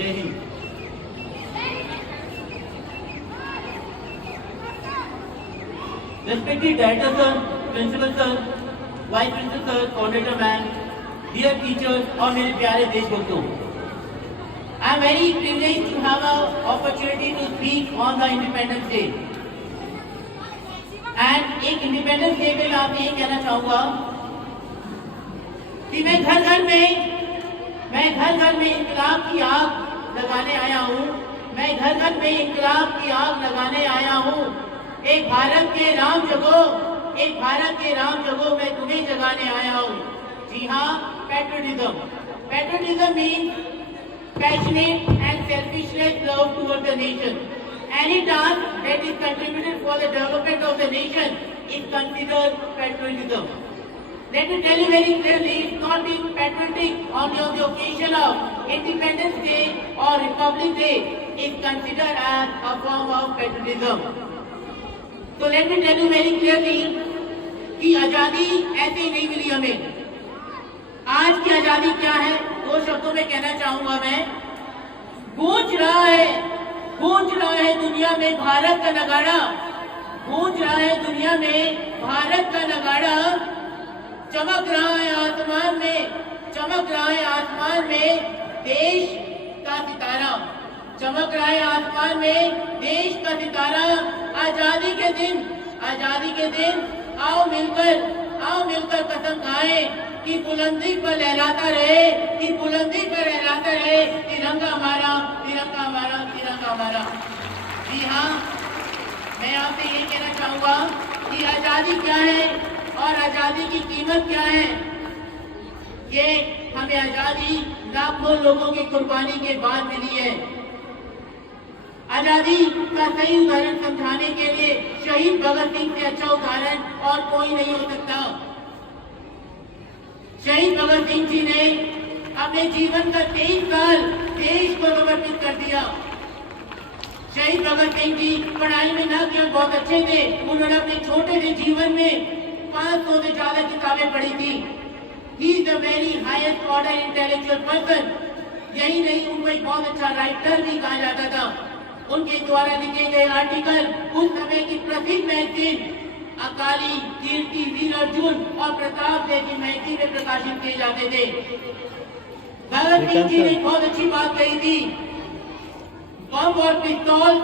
जय Hind. Respected Director Sir, Principal Sir, Vice Principal Sir, Coordinator Ma'am, dear teachers और मेरे प्यारे देशभक्तों, I am very privileged to have an opportunity to speak on the Independence Day. And एक Independence Day पे मैं आपसे ये कहना चाहूँगा कि मैं घर घर में इंकलाब की आग लगाने आया हूँ। मैं घर घर में इंकलाब की आग लगाने आया हूँ। एक भारत के राम जगो मैं तुम्हें जगाने आया हूँ। जी हाँ, patriotism means passionate and selfless love towards the nation. Any task that is contributed for the development of the nation is considered patriotism. Let me tell you very clearly, it's not being patriotic on the occasion of Independence Day or Republic Day is considered as a form of patriotism. So let me tell you very clearly कि आजादी ऐसे ही नहीं मिली हमें। आज की आजादी क्या है, दो शब्दों में कहना चाहूंगा मैं। गूंज रहा है दुनिया में भारत का नगाड़ा, गूंज रहा है दुनिया में भारत का नगाड़ा। चमक रहा है आसमान में देश का सितारा, चमक रहा है आसमान में देश का सितारा। आजादी के दिन आओ मिलकर कसम खाएं कि बुलंदी पर लहराता रहे तिरंगा हमारा। जी हाँ, मैं आपसे ये कहना चाहूंगा कि आजादी क्या है और आजादी की कीमत क्या है। ये हमें आजादी लाखों लोगों की कुर्बानी के बाद मिली है। आजादी का सही उदाहरण समझाने के लिए शहीद भगत सिंह से अच्छा उदाहरण और कोई नहीं हो सकता। शहीद भगत सिंह जी ने अपने जीवन का 23 साल देश को समर्पित कर दिया। शहीद भगत सिंह जी पढ़ाई में न केवल बहुत अच्छे थे, उन्होंने अपने छोटे से जीवन में 500 से ज्यादा किताबें पढ़ी थी। He is the very highest order intellectual person. यही नहीं, उनको एक बहुत अच्छा राइटर भी कहा जाता था। उनके द्वारा लिखे गए आर्टिकल उस समय की प्रसिद्ध मैगजीन अकाली, कीर्ति, वीर अर्जुन और प्रताप जैसी मैगजीन में प्रकाशित किए जाते थे। भगत सिंह जी ने बहुत अच्छी बात कही थी, बम और पिस्तौल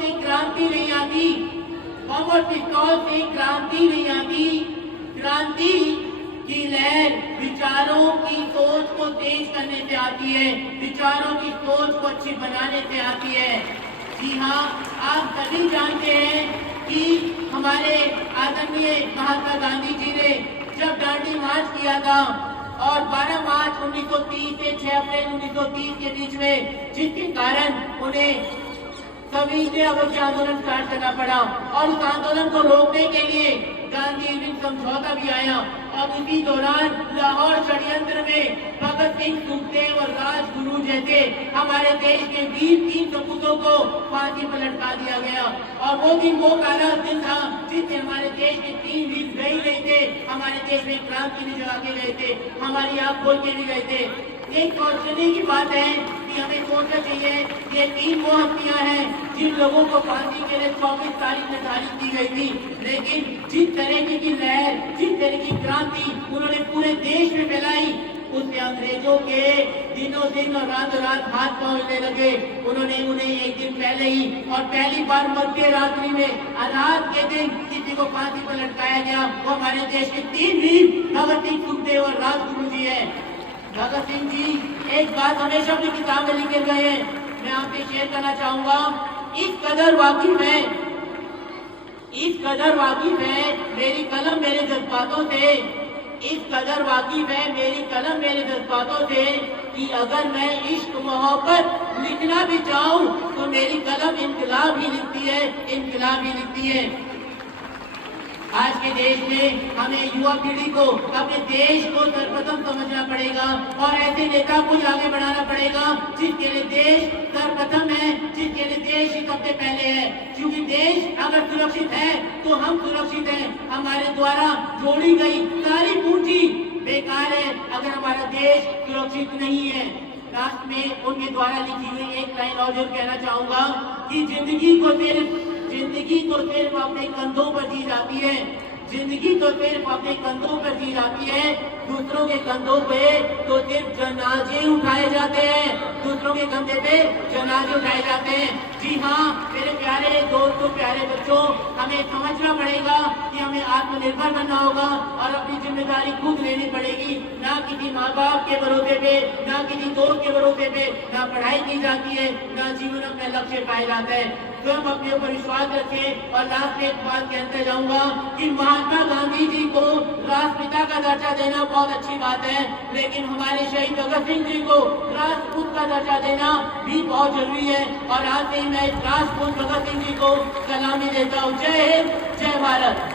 से क्रांति नहीं आती, बम और पिस्तौल से क्रांति नहीं आती। क्रांति की लहर विचारों की सोच को तेज करने से आती है, विचारों की सोच को अच्छी बनाने से आती है। जी हाँ, आप सभी जानते हैं कि हमारे आदरणीय महात्मा गांधी जी ने जब दांडी मार्च किया था और 12 मार्च 1930 से 6 अप्रैल 1930 के बीच में, जिसके कारण उन्हें सभी ने अवश्य आंदोलन स्टार्ट करना पड़ा और उस आंदोलन को रोकने के लिए गांधी इरविन समझौता भी आया। और इसी दौरान लाहौर षड्यंत्र में भगत सिंह, सुखदेव और राजगुरु जैसे हमारे देश के 20 सपूतों को फांसी पर लटका दिया गया। और वो दिन वो काला दिन था जिससे हमारे देश के 3 वीर शहीद हुए थे, हमारे देश में क्रांति भी जगा के गए थे, हमारी आंख खोल के भी गए थे। एक सोचने की बात है कि हमें सोचना चाहिए, ये 3 वो हस्तियां हैं जिन लोगों को फांसी के लिए 24 तारीख निर्धारित की गई थी, लेकिन जिस तरीके की लहर, जिस तरह की क्रांति उन्होंने पूरे देश में फैलाई, उससे अंग्रेजों के दिनों दिन और रातों रात हाथ पांव लगे। उन्होंने उन्हें एक दिन पहले ही और पहली बार मध्य रात्रि में रात के दिन किसी को फांसी पर लटकाया गया। वो हमारे देश के 3 वीर भगत सिंह, सुखदेव और राजगुरु जी है। भगत सिंह जी एक बात हमेशा अपनी किताब में लिखे गए हैं, मैं आपसे शेयर करना चाहूंगा। इस कदर वाकिफ है मेरी कलम मेरे जज्बातों से, इस कदर वाकिफ है मेरी कलम मेरे जज्बातों से कि अगर मैं इश्क मोहब्बत लिखना भी चाहूँ तो मेरी कलम इनकलाब ही लिखती है। आज के देश में हमें युवा पीढ़ी को अपने देश को सर्वप्रथम समझना पड़ेगा और ऐसे नेता को आगे बढ़ाना पड़ेगा जिसके लिए देश सर्वप्रथम है, जिसके लिए देश ही सबसे पहले है। क्योंकि देश अगर सुरक्षित है तो हम सुरक्षित हैं। हमारे द्वारा जोड़ी गई सारी पूंजी बेकार है अगर हमारा देश सुरक्षित नहीं है। लास्ट में उनके द्वारा लिखी हुई एक लाइन और जरूर कहना चाहूंगा कि जिंदगी तो सिर्फ अपने कंधों पर जी जाती है। जिंदगी तो सिर्फ अपने कंधों पर जी जाती है, दूसरों के कंधों पे तो सिर्फ जनाजे उठाए जाते हैं। दूसरों के कंधे पे जनाजे उठाए जाते हैं। जी हाँ मेरे प्यारे दोस्तों, प्यारे बच्चों, हमें समझना पड़ेगा कि हमें आत्मनिर्भर बनना होगा और अपनी जिम्मेदारी खुद लेनी पड़ेगी। ना किसी माँ बाप के भरोसे पे, ना किसी दोस्त के भरोसे पे ना पढ़ाई की जाती है, ना जीवन में लक्ष्य पाया जाता है। स्वयं अपने ऊपर विश्वास रखें। और लास्ट में एक बात कहते जाऊंगा कि महात्मा गांधी जी को राष्ट्रपिता का दर्जा देना बहुत अच्छी बात है, लेकिन हमारे शहीद भगत सिंह जी को राष्ट्रपूत का दर्जा देना भी बहुत जरूरी है। और आज से ही मैं इस राष्ट्रपूत भगत सिंह जी को सलामी देता हूँ। जय हिंद, जय भारत।